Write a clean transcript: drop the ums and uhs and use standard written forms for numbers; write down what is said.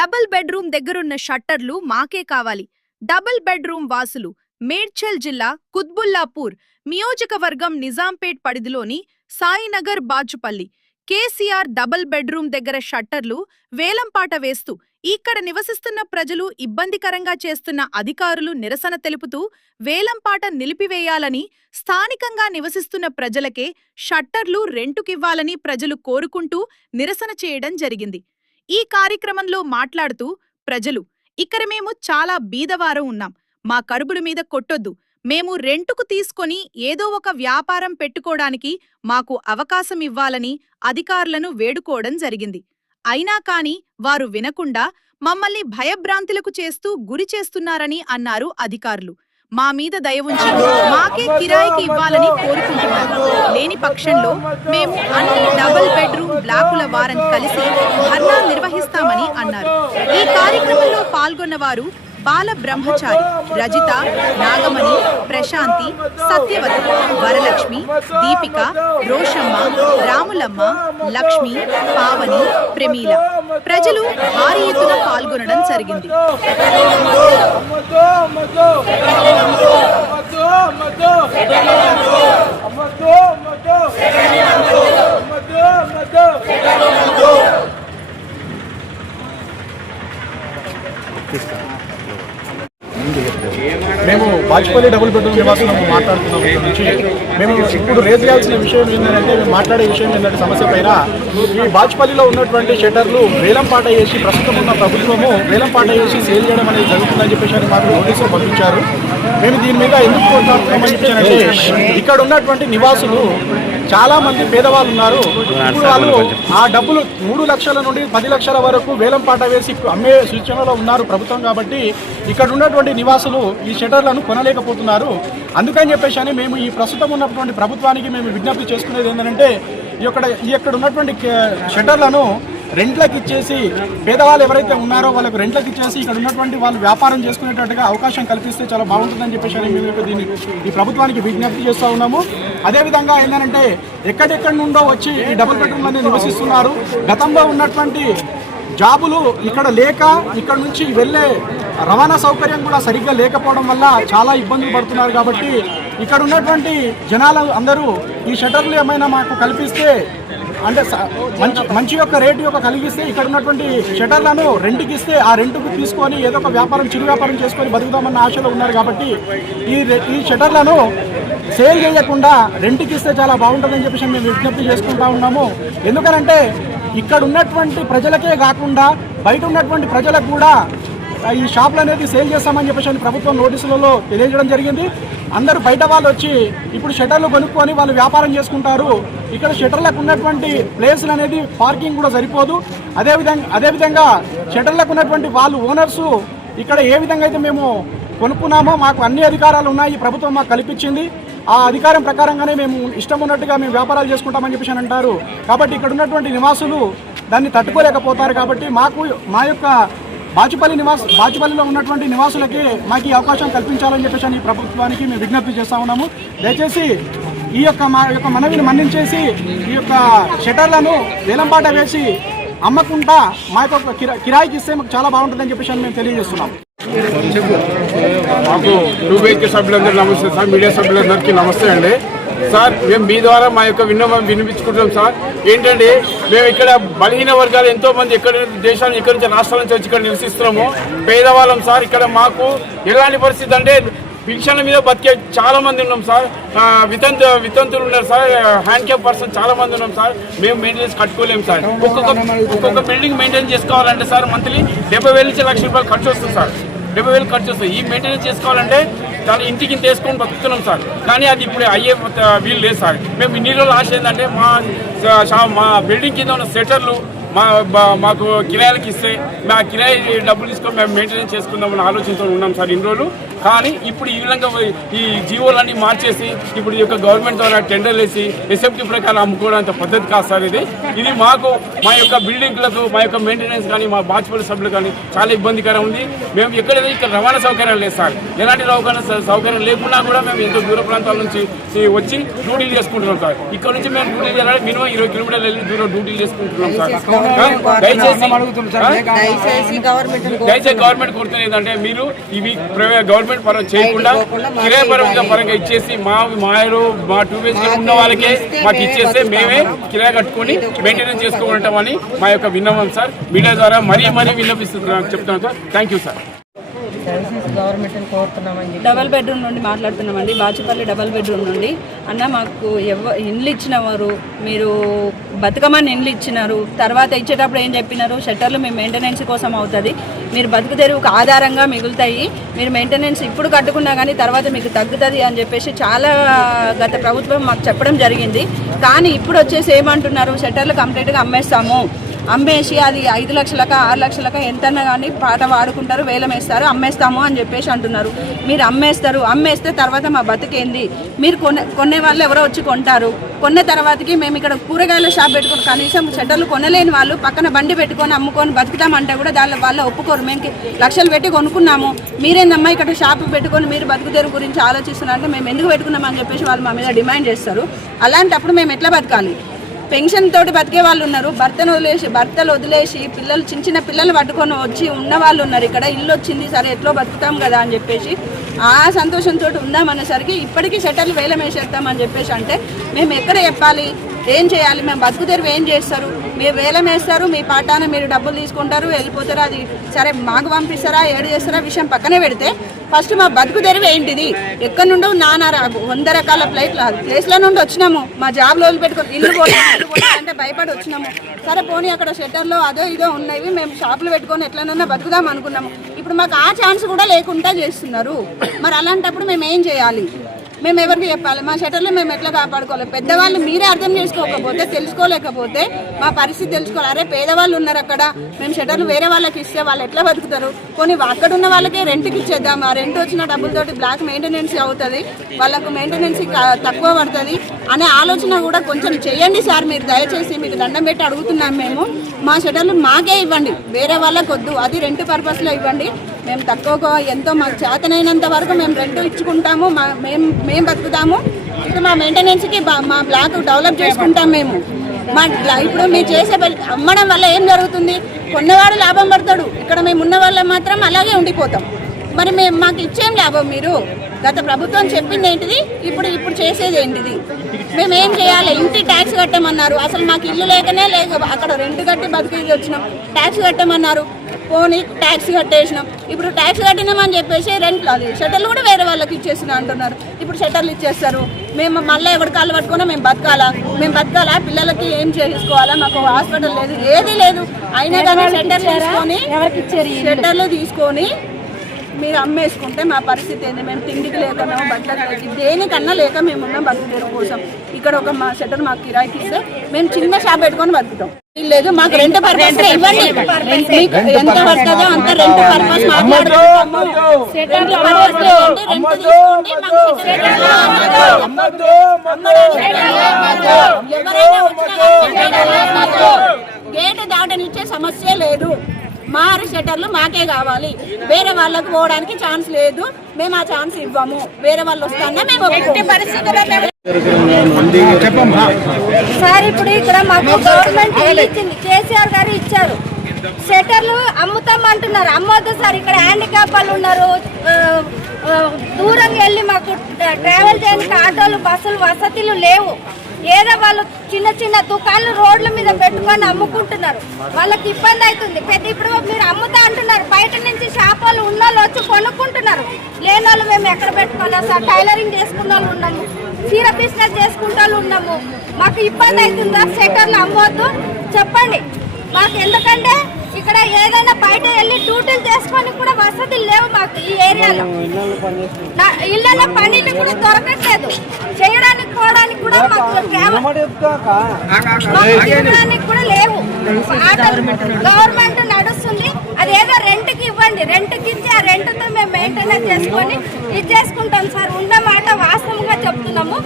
Double bedroom దగ్గరున్న షట్టర్లు మాకే కావాలి. డబుల్ బెడ్రూమ్ వాసులు మేడ్చల్ జిల్లా కుత్బుల్లాపూర్ నియోజకవర్గం నిజాంపేట్ పరిధిలోని సాయినగర్ బాచుపల్లి కేసీఆర్ డబుల్ బెడ్రూమ్ దగ్గర షట్టర్లు వేలంపాట వేస్తూ ఇక్కడ నివసిస్తున్న ప్రజలు ఇబ్బందికరంగా చేస్తున్న అధికారులు నిరసన తెలుపుతూ వేలంపాట నిలిపివేయాలని, స్థానికంగా నివసిస్తున్న ప్రజలకే షట్టర్లు రెంటుకివ్వాలని ప్రజలు కోరుకుంటూ నిరసన చేయడం జరిగింది. ఈ కార్యక్రమంలో మాట్లాడుతూ ప్రజలు, ఇక్కడ మేము చాలా బీదవారం ఉన్నాం, మా కరుబుల మీద కొట్టొద్దు, మేము రెంటుకు తీసుకొని ఏదో ఒక వ్యాపారం పెట్టుకోవడానికి మాకు అవకాశం ఇవ్వాలని అధికారులను వేడుకోవడం జరిగింది. అయినా కాని వారు వినకుండా మమ్మల్ని భయభ్రాంతులకు చేస్తూ గురి చేస్తున్నారని అన్నారు అధికారులు. మా మీద దయ ఉంచి మాకే కిరాయికి ఇవ్వాలని కోరుకుంటున్నారు. లేని పక్షంలో మేము అన్ని డబుల్ బెడ్రూమ్ బ్లాకుల వారని కలిసి ధర్నా నిర్వహిస్తామని అన్నారు. ఈ కార్యక్రమంలో పాల్గొన్నవారు బాల బ్రహ్మచారి, రజిత, నాగమణి, ప్రశాంతి, సత్యవతి, వరలక్ష్మి, దీపిక, రోషమ్మ, రాములమ్మ, లక్ష్మి, పావని, ప్రమీల. ప్రజలు భారీ ఎత్తున పాల్గొనడం జరిగింది. మేము బాచుపల్లి డబుల్ బెడ్రూమ్ నివాసులు మాట్లాడుతున్నాం. ఇక్కడ నుంచి మేము ఇప్పుడు రేజ్ చేయాల్సిన విషయం ఏంటంటే, మేము మాట్లాడే విషయం ఏంటంటే, సమస్య పైన ఈ బాచుపల్లిలో ఉన్నటువంటి షట్టర్లు వేలంపాట చేసి ప్రస్తుతం ఉన్న ప్రభుత్వము వేలంపాట చేసి సేల్ చేయడం అనేది జరుగుతుందని చెప్పేసి మాకు నోటీసులు పంపించారు. మేము దీని మీద ఎందుకు కోరుతున్నామని చెప్పారంటే, ఇక్కడ ఉన్నటువంటి నివాసులు చాలా మంది పేదవాళ్ళు ఉన్నారు. ఇప్పుడు వాళ్ళు ఆ డబ్బులు 3 లక్షల నుండి 10 లక్షల వరకు వేలంపాట వేసి అమ్మే సూచనలో ఉన్నారు ప్రభుత్వం. కాబట్టి ఇక్కడ ఉన్నటువంటి నివాసులు ఈ షట్టర్లను కొనలేకపోతున్నారు. అందుకని చెప్పేసి మేము ఈ ప్రస్తుతం ఉన్నటువంటి ప్రభుత్వానికి మేము విజ్ఞప్తి చేసుకునేది ఏంటంటే, ఇక్కడ ఉన్నటువంటి షట్టర్లను రెంట్లకు ఇచ్చేసి పేదవాళ్ళు ఎవరైతే ఉన్నారో వాళ్ళకు రెంట్లకు ఇచ్చేసి ఇక్కడ ఉన్నటువంటి వాళ్ళు వ్యాపారం చేసుకునేటట్టుగా అవకాశం కల్పిస్తే చాలా బాగుంటుందని చెప్పేసి మేము దీన్ని ఈ ప్రభుత్వానికి విజ్ఞప్తి చేస్తూ ఉన్నాము. అదేవిధంగా ఏంటంటే, ఎక్కడెక్కడి నుండో వచ్చి ఈ డబుల్ బెడ్రూమ్లని నివసిస్తున్నారు. గతంలో ఉన్నటువంటి జాబులు ఇక్కడ లేక ఇక్కడ నుంచి వెళ్ళే రవాణా సౌకర్యం కూడా సరిగ్గా లేకపోవడం వల్ల చాలా ఇబ్బందులు పడుతున్నారు. కాబట్టి ఇక్కడ ఉన్నటువంటి జనాలు అందరూ ఈ షట్టర్లు ఏమైనా మాకు కల్పిస్తే, అంటే మంచి యొక్క రేటు యొక్క కలిగిస్తే, ఇక్కడ ఉన్నటువంటి షట్టర్లను రెంట్కి ఇస్తే ఆ రెంటుకు తీసుకొని ఏదో ఒక వ్యాపారం, చిరు వ్యాపారం చేసుకొని బతుకుదామన్న ఆశలో ఉన్నారు. కాబట్టి ఈ షట్టర్లను సేల్ చేయకుండా రెంట్కి ఇస్తే చాలా బాగుంటుందని చెప్పేసి మేము విజ్ఞప్తి చేసుకుంటా ఉన్నాము. ఎందుకనంటే ఇక్కడ ఉన్నటువంటి ప్రజలకే కాకుండా బయట ఉన్నటువంటి ప్రజలకు కూడా ఈ షాపులు అనేది సేల్ చేస్తామని చెప్పేసి ప్రభుత్వం నోటీసులలో తెలియజేయడం జరిగింది. అందరూ బయట వాళ్ళు వచ్చి ఇప్పుడు షట్టర్లు కొనుక్కొని వాళ్ళు వ్యాపారం చేసుకుంటారు. ఇక్కడ షట్టర్లకు ఉన్నటువంటి ప్లేసులు అనేది పార్కింగ్ కూడా సరిపోదు. అదేవిధంగా షట్టర్లకు ఉన్నటువంటి వాళ్ళు ఓనర్సు ఇక్కడ ఏ విధంగా అయితే మేము కొనుక్కున్నామో మాకు అన్ని అధికారాలు ఉన్నాయి, ప్రభుత్వం మాకు కల్పించింది. ఆ అధికారం ప్రకారంగానే మేము ఇష్టం ఉన్నట్టుగా మేము వ్యాపారాలు చేసుకుంటామని చెప్పేసి అంటారు. కాబట్టి ఇక్కడ ఉన్నటువంటి నివాసులు దాన్ని తట్టుకోలేకపోతారు. కాబట్టి మా యొక్క బాచుపల్లిలో ఉన్నటువంటి నివాసులకి మాకు ఈ అవకాశం కల్పించాలని చెప్పేసి ఈ ప్రభుత్వానికి మేము విజ్ఞప్తి చేస్తూ ఉన్నాము. దయచేసి మా యొక్క మనవిని మన్నించేసి ఈ యొక్క షట్టర్లను వేలంపాట వేసి అమ్మకుండా మా యొక్క కిరాయికి ఇస్తే మాకు చాలా బాగుంటుందని చెప్పేసి మేము తెలియజేస్తున్నాం. మాకు 2BHK సభ్యులందరూ నమస్తే సార్, మీడియా సభ్యులందరికీ నమస్తే అండి. సార్, మేము మీ ద్వారా మా యొక్క వినిపించుకుంటాం సార్. ఏంటంటే, మేము ఇక్కడ బలహీన వర్గాలు ఎంతోమంది ఎక్కడి నుంచి రాష్ట్రాల నుంచి వచ్చి ఇక్కడ నివసిస్తున్నాము, పేదవాళ్ళం సార్. ఇక్కడ మాకు ఎలాంటి పరిస్థితి అంటే, పింఛన్ల మీద బతికే చాలా మంది ఉన్నాం సార్. వితంతులు ఉన్నారు సార్, హ్యాండిక్యాప్ పర్సన్ చాలా మంది ఉన్నాం సార్. మేము మెయింటెనెన్స్ కట్టుకోలేము సార్. ఒక్కొక్క బిల్డింగ్ మెయింటైన్ చేసుకోవాలంటే సార్ మంత్లీ 70,000 నుంచి ₹1,00,000 ఖర్చు వస్తుంది సార్. 70,000 ఖర్చు వస్తుంది. ఈ మెయింటెనెన్స్ చేసుకోవాలంటే చాలా ఇంటికి తీసుకొని బతుకుతున్నాం సార్. కానీ అది ఇప్పుడు అయ్యే వీలు లేదు సార్. మేము ఇన్ని రోజులు ఆశ ఏంటంటే, మా బిల్డింగ్ కింద ఉన్న షట్టర్లు మాకు కిరాయిలకి ఇస్తే మా కిరాయి డబ్బులు తీసుకొని మేము మెయింటెనెన్స్ చేసుకుందామని ఆలోచనతో ఉన్నాం సార్ ఇన్ని రోజులు. కానీ ఇప్పుడు ఈ విధంగా ఈ జీవోలన్నీ మార్చేసి ఇప్పుడు ఈ యొక్క గవర్నమెంట్ ద్వారా టెండర్లు వేసి ఎస్ఎఫ్టీ ప్రకారం అమ్ముకోవడానికి పద్ధతి కాదు సార్. ఇది మాకు మా యొక్క బిల్డింగ్లకు మా యొక్క మెయింటెనెన్స్ కానీ మా బాచుపల్లి సభ్యులు కానీ చాలా ఇబ్బందికరం ఉంది. మేము ఎక్కడైతే ఇక్కడ రవాణా సౌకర్యాలు లేదు సార్. ఎలాంటి సౌకర్యం లేకున్నా కూడా మేము ఎంతో దూర ప్రాంతాల నుంచి వచ్చి డ్యూటీలు చేసుకుంటున్నాం సార్. ఇక్కడ నుంచి మేము డ్యూటీలు చేయాలంటే మినిమం 20 కిలోమీటర్లు వెళ్ళి దూరం డ్యూటీలు చేసుకుంటున్నాం సార్. గవర్నమెంట్ కోరుతున్నది ఏంటంటే మీరు ఇవి గవర్నమెంట్ పరం చేయకుండా కిరాయి పరంగా ఇచ్చేసి మా 2 BHK ఉన్న వాళ్ళకే మాకు ఇచ్చేస్తే మేమే కిరాయి కట్టుకొని మెయింటెనెన్స్ చేసుకోమంటామని మా యొక్క విన్నవం సార్. మీడియా ద్వారా మరీ విన్నపిస్తున్నాను చెప్తున్నాను sir. Thank you sir. Double bedroom నుండి మాట్లాడుతున్నామండి. బాచుపల్లి డబల్ బెడ్రూమ్ నుండి. అన్న మాకు ఇండ్లు ఇచ్చినవారు, మీరు బతుకమ్మని ఇండ్లు ఇచ్చినారు, తర్వాత ఇచ్చేటప్పుడు ఏం చెప్పినారు, షట్టర్లు మీ మెయింటెనెన్స్ కోసం అవుతుంది, మీరు బతుకు తెరువుకు ఆధారంగా మిగులుతాయి, మీరు మెయింటెనెన్స్ ఇప్పుడు కట్టుకున్నా కానీ తర్వాత మీకు తగ్గుతుంది అని చెప్పేసి చాలా గత ప్రభుత్వం మాకు చెప్పడం జరిగింది. కానీ ఇప్పుడు వచ్చేసి ఏమంటున్నారు, షట్టర్లు కంప్లీట్గా అమ్మేసి అది 5 లక్షలక 6 లక్షలక ఎంతన్నా కానీ పాట వాడుకుంటారు, వేలం వేస్తారు, అమ్మేస్తాము అని చెప్పేసి అంటున్నారు. మీరు అమ్మేస్తే తర్వాత మా బతుకేంది? మీరు కొనే వాళ్ళు ఎవరో వచ్చి కొంటారు. కొన్న తర్వాతకి మేము ఇక్కడ కూరగాయల షాప్ పెట్టుకుని కనీసం షట్టర్లు కొనలేని వాళ్ళు పక్కన బండి పెట్టుకొని అమ్ముకొని బతుకుతామంటే కూడా వాళ్ళ ఒప్పుకోరు. మేము లక్షలు పెట్టి కొనుక్కున్నాము, మీరేందమ్మా ఇక్కడ షాప్ పెట్టుకొని మీరు బతుకుదేరు గురించి ఆలోచిస్తున్నారంటే మేము ఎందుకు పెట్టుకున్నామని చెప్పేసి వాళ్ళు మా మీద డిమాండ్ చేస్తారు. అలాంటప్పుడు మేము ఎట్లా బతకాలి? పెన్షన్ తోటి బతికే వాళ్ళు ఉన్నారు, భర్తలు వదిలేసి పిల్లలు చిన్న పిల్లలు పట్టుకొని వచ్చి ఉన్న వాళ్ళు ఉన్నారు. ఇక్కడ ఇల్లు వచ్చింది సరే ఎట్లో బతుకుతాం కదా అని చెప్పేసి ఆ సంతోషంతో ఉందామనేసరికి ఇప్పటికీ షట్టర్లు వేలం వేసేస్తామని చెప్పేసి అంటే మేము ఎక్కడ చెప్పాలి, ఏం చేయాలి? మేము బతుకు తెరువు ఏం చేస్తారు? మీరు వేలం వేస్తారు, మీ పాటాన మీరు డబ్బులు తీసుకుంటారు, వెళ్ళిపోతారు. అది సరే మాకు పంపిస్తారా, ఏడు చేస్తారా విషయం పక్కనే పెడితే ఫస్ట్ మా బతుకు తెరువు ఏంటిది? ఎక్కడి నుండో 100 రకాల ప్లేస్ల నుండి వచ్చినాము, మా జాబ్లో పెట్టుకొని ఇల్లు అంటే భయపడి వచ్చినాము. సరే పోనీ అక్కడ షట్టర్లో అదో ఇదో ఉన్నాయి, మేము షాపులు పెట్టుకొని ఎట్లనన్నా బతుకుదాం అనుకున్నాము. ఇప్పుడు మాకు ఆ ఛాన్స్ కూడా లేకుండా చేస్తున్నారు. మరి అలాంటప్పుడు మేము ఏం చేయాలి? మేము ఎవరికి చెప్పాలి? మా షట్టర్లు మేము ఎట్లా కాపాడుకోవాలి? పెద్దవాళ్ళు మీరే అర్థం చేసుకోకపోతే, తెలుసుకోలేకపోతే మా పరిస్థితి తెలుసుకోవాలి. అరే పేదవాళ్ళు ఉన్నారు అక్కడ, మేము షట్టర్లు వేరే వాళ్ళకి ఇస్తే వాళ్ళు ఎట్లా బతుకుతారు? కొన్ని అక్కడ ఉన్న వాళ్ళకే రెంట్కి ఇచ్చేద్దాం, ఆ రెంట్ వచ్చిన డబ్బులతోటి బ్లాక్ మెయింటెనెన్స్ అవుతుంది, వాళ్ళకు మెయింటెనెన్స్ తక్కువ పడుతుంది అనే ఆలోచన కూడా కొంచెం చేయండి సార్. మీరు దయచేసి మీకు దండం పెట్టి అడుగుతున్నాం. మేము మా షట్టర్లు మాకే ఇవ్వండి, వేరే వాళ్ళకి వద్దు. అది రెంట్ పర్పస్లో ఇవ్వండి. మేము తక్కువగా ఎంతో మాకు చేతనైనంత వరకు మేము రెంట్ ఇచ్చుకుంటాము, మేము బతుకుతాము. ఇప్పుడు మా మెయింటెనెన్స్కి మా బ్లాక్ డెవలప్ చేసుకుంటాం. మేము ఇప్పుడు మీరు చేసే అమ్మడం వల్ల ఏం జరుగుతుంది? కొన్నవాడు లాభం పడతాడు, ఇక్కడ మేము ఉన్న వాళ్ళ మాత్రం అలాగే ఉండిపోతాం. మరి మాకు ఇచ్చేం లాభం? మీరు గత ప్రభుత్వం చెప్పింది ఏంటిది, ఇప్పుడు చేసేది ఏంటిది? మేము ఏం చేయాలి? ఇంటి ట్యాక్స్ కట్టమన్నారు, అసలు మాకు ఇల్లు లేకనే అక్కడ రెంట్ కట్టి బతికి వచ్చినాం. ట్యాక్స్ కట్టమన్నారు, పోనీ ట్యాక్స్ కట్టేసినాం. ఇప్పుడు ట్యాక్స్ కట్టినామని చెప్పేసి రెంట్లు అది షట్టర్లు కూడా వేరే వాళ్ళకి ఇచ్చేసినా అంటున్నారు. ఇప్పుడు షట్టర్లు ఇచ్చేస్తారు, మేము మళ్ళీ ఎవరి కాళ్ళు పట్టుకున్నా మేము బతకాలా? పిల్లలకి ఏం చేసుకోవాలా? మాకు హాస్పిటల్ లేదు, ఏది లేదు. అయినా కానీ షట్టర్లు తీసుకొని మీరు అమ్మేసుకుంటే మా పరిస్థితి ఏంది? మేము తిండికి లేకున్నాము, బట్టలకి దేనికన్నా లేక మేము ఉన్నాం బతుకుదేరు కోసం. ఇక్కడ ఒక మా షట్టర్ మాకు కిరాయికి ఇస్తే మేము చిన్న షాప్ పెట్టుకొని బతుకుతాం. లేదు మాకు రెంట్ పర్పస్ ఇవ్వండి, మీకు ఎంత పడుతుందో అంత రెంట్ పర్పస్ మాట్లాడుకుంటాము. గేట్ దాటనిచ్చే సమస్య లేదు. మా షట్టర్లు మాకే కావాలి, వేరే వాళ్ళకు పోవడానికి ఛాన్స్ లేదు. మేము ఆ ఛాన్స్ ఇవ్వము. వేరే వాళ్ళు వస్తానే మేము సార్ ఇప్పుడు ఇక్కడ మాకు గవర్నమెంట్ ఇచ్చింది, కేసీఆర్ గారు ఇచ్చారు. షట్టర్లు అమ్ముతాం అంటున్నారు, అమ్మొద్దు సార్. ఇక్కడ హ్యాండిక్యాప్ వాళ్ళు ఉన్నారు, దూరం వెళ్ళి మాకు ట్రావెల్ చేయడానికి ఆటోలు బస్సులు వసతులు లేవు. ఏదో వాళ్ళు చిన్న దుకాణాలు రోడ్ల మీద పెట్టుకొని అమ్ముకుంటున్నారు, వాళ్ళకి ఇబ్బంది అవుతుంది. ఇప్పుడు మీరు అమ్ముతా అంటున్నారు, బయట నుంచి షాప్ వాళ్ళు ఉన్న వాళ్ళు వచ్చి కొనుక్కుంటున్నారు. లేని వాళ్ళు మేము ఎక్కడ పెట్టుకోవాలి సార్? టైలరింగ్ చేసుకున్న వాళ్ళు ఉన్నాము, చీర బిజినెస్ చేసుకుంటే వాళ్ళు ఉన్నాము. మాకు ఇబ్బంది అవుతుందా? షట్టర్లు అమ్మవద్దు చెప్పండి మాకు. ఎందుకంటే ఇక్కడ ఏదైనా బయట వెళ్ళి డ్యూటీలు చేసుకొని కూడా వసతులు లేవు మాకు ఈ ఏరియాలో. ఇళ్ళలో పనులు కూడా దొరకట్లేదు, చేయడానికి పోవడానికి కూడా మాకు చేయడానికి కూడా లేవు. గవర్నమెంట్ నడుస్తుంది, అదేదో రెంట్కి ఇవ్వండి, రెంట్కి ఇచ్చి ఆ రెంట్తో మేము మెయింటెనెన్స్ చేసుకొని ఇది చేసుకుంటాం సార్. ఉన్న మాట వాస్తవంగా చెప్తున్నాము.